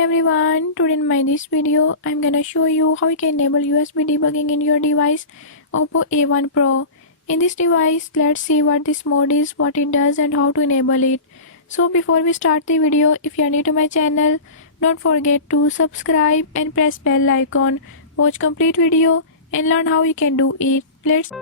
Everyone, today in my this video I'm gonna show you how you can enable USB debugging in your device Oppo A1 Pro. In this device, let's see what this mode is, what it does and how to enable it. So before we start the video, if you are new to my channel, don't forget to subscribe and press bell icon. Watch complete video and learn how you can do it. Let's